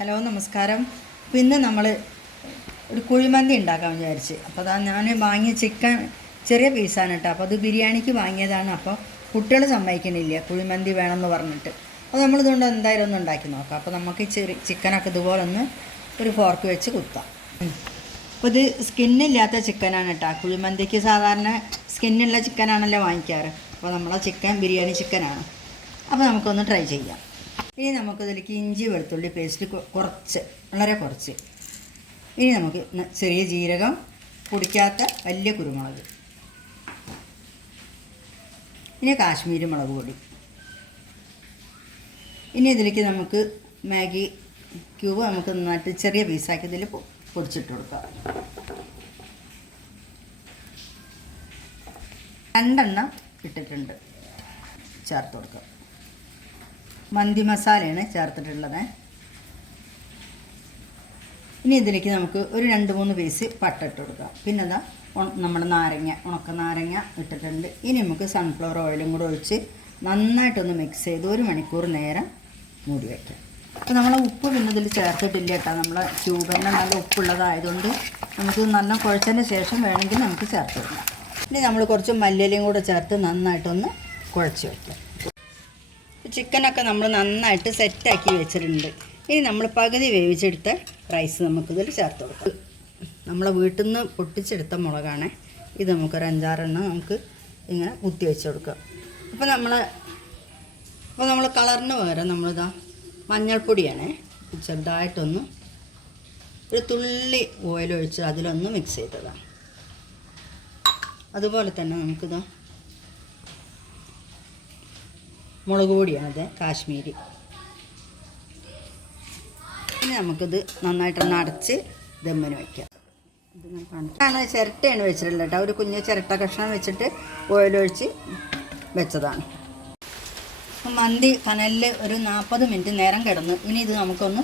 Hello നമസ്കാരം. ഇന്ന് നമ്മൾ ഒരു കുഴിമന്തി ഉണ്ടാക്കാൻ വിചാരിച്ച്. അപ്പോൾ അതാ ഞാൻ വാങ്ങിയ ചിക്കൻ ചെറിയ പീസാണ് കേട്ടോ അപ്പോൾ അത് ബിരിയാണിക്ക് വാങ്ങിയതാണ്. അപ്പോൾ കുട്ടികൾ സമ്മതിക്കണില്ല കുഴിമന്തി വേണമെന്ന് പറഞ്ഞിട്ട്. അപ്പോൾ നമ്മളിതുകൊണ്ട് എന്തായാലും ഒന്ന് ഉണ്ടാക്കി നോക്കാം. അപ്പോൾ നമുക്ക് ചെറിയ ചിക്കനൊക്കെ ഇതുപോലെ ഒന്ന് ഒരു ഫോർക്ക് വെച്ച് കുത്താം. അപ്പോൾ ഇത് സ്കിന്നില്ലാത്ത ചിക്കനാണ് കേട്ടോ കുഴിമന്തിക്ക് സാധാരണ സ്കിന്നുള്ള ചിക്കനാണല്ലോ വാങ്ങിക്കാറ്. അപ്പോൾ നമ്മളെ ചിക്കൻ ബിരിയാണി ചിക്കനാണ്. അപ്പോൾ നമുക്കൊന്ന് ട്രൈ ചെയ്യാം. ഇനി നമുക്കിതിലേക്ക് ഇഞ്ചി വെളുത്തുള്ളി പേസ്റ്റ് കുറച്ച് വളരെ കുറച്ച്. ഇനി നമുക്ക് ചെറിയ ജീരകം പൊടിക്കാത്ത വലിയ കുരുമുളക്. ഇനി കാശ്മീരി മുളക് പൊടി. ഇനി ഇതിലേക്ക് നമുക്ക് മാഗി ക്യൂബ് നമുക്ക് നന്നായിട്ട് ചെറിയ പീസാക്കി ഇതിൽ പൊടിച്ചിട്ട് കൊടുക്കാം. രണ്ടെണ്ണം ഇട്ടിട്ടുണ്ട്. ചേർത്ത് കൊടുക്കാം. മന്തി മസാലയാണ് ചേർത്തിട്ടുള്ളത്. ഇനി ഇതിലേക്ക് നമുക്ക് ഒരു രണ്ട് മൂന്ന് പീസ് പട്ട ഇട്ട് കൊടുക്കാം. പിന്നെ അതാ നമ്മുടെ നാരങ്ങ ഉണക്ക നാരങ്ങ ഇട്ടിട്ടുണ്ട്. ഇനി നമുക്ക് സൺഫ്ലവർ ഓയിലും കൂടെ ഒഴിച്ച് നന്നായിട്ടൊന്ന് മിക്സ് ചെയ്ത് ഒരു മണിക്കൂർ നേരം മൂടി വയ്ക്കാം അപ്പോൾ നമ്മൾ ഉപ്പ് പിന്നെ ഇതിൽ ചേർത്തിട്ടില്ല കേട്ടോ. നമ്മൾ ട്യൂബെല്ലാം നല്ല ഉപ്പുള്ളതായതുകൊണ്ട് നമുക്ക് നല്ല കുഴച്ചതിന് ശേഷം വേണമെങ്കിൽ നമുക്ക് ചേർത്ത് ഇനി നമ്മൾ കുറച്ച് മല്ലിയിലയും കൂടെ ചേർത്ത് നന്നായിട്ടൊന്ന് കുഴച്ച് വയ്ക്കാം ചിക്കനൊക്കെ നമ്മൾ നന്നായിട്ട് സെറ്റാക്കി വെച്ചിട്ടുണ്ട്. ഇനി നമ്മൾ പകുതി വേവിച്ചെടുത്ത റൈസ് നമുക്കിതിൽ ചേർത്ത് കൊടുക്കും. നമ്മളെ വീട്ടിൽ നിന്ന് പൊട്ടിച്ചെടുത്ത മുളകാണ്. ഇത് നമുക്കൊരു അഞ്ചാറെണ്ണം നമുക്ക് ഇങ്ങനെ കുത്തി വെച്ച് കൊടുക്കാം. അപ്പോൾ നമ്മൾ അപ്പോൾ നമ്മൾ കളറിന് പകരം നമ്മളിതാ മഞ്ഞൾപ്പൊടിയാണ്. ചെറുതായിട്ടൊന്ന് ഒരു തുള്ളി ഓയിലൊഴിച്ച് അതിലൊന്ന് മിക്സ് ചെയ്തതാണ്. അതുപോലെ തന്നെ നമുക്കിതാ മുളക് പൊടിയാണത് കാശ്മീരി. ഇനി നമുക്കിത് നന്നായിട്ടൊന്ന് അടച്ച് ദമ്മിന് വയ്ക്കാം. ഇത് ഞാൻ കാണിക്കാം. ആണ് ചിരട്ടയാണ് വെച്ചിട്ടുള്ളത് കേട്ടോ. ഒരു കുഞ്ഞ് ചിരട്ട കഷ്ണം വെച്ചിട്ട് ഓയിലൊഴിച്ച് വെച്ചതാണ്. മന്തി കനലിൽ ഒരു നാൽപ്പത് മിനിറ്റ് നേരം കിടന്നു. ഇനി ഇത് നമുക്കൊന്ന്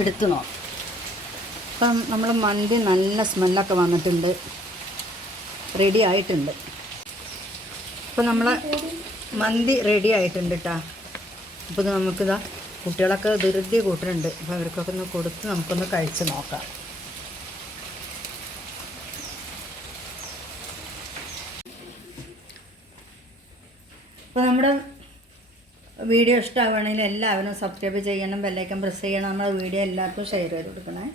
എടുത്തു നോക്കാം. അപ്പം നമ്മൾ മന്തി നല്ല സ്മെല്ലൊക്കെ വന്നിട്ടുണ്ട്. റെഡി ആയിട്ടുണ്ട്. അപ്പം നമ്മൾ മന്തി റെഡി ആയിട്ടുണ്ട് കേട്ടോ അപ്പോൾ ഇത് നമുക്കിതാ കുട്ടികളൊക്കെ ധൃതി കൂട്ടുന്നുണ്ട് അപ്പോൾ അവർക്കൊക്കെ ഒന്ന് കൊടുത്ത് നമുക്കൊന്ന് കഴിച്ച് നോക്കാം. അപ്പോൾ നമ്മുടെ വീഡിയോ ഇഷ്ടമാവുകയാണെങ്കിൽ എല്ലാവരും സബ്സ്ക്രൈബ് ചെയ്യണം ബെല്ലൈക്കൻ പ്രസ് ചെയ്യണം. നമ്മുടെ വീഡിയോ എല്ലാവർക്കും ഷെയർ ചെയ്ത് കൊടുക്കണേ.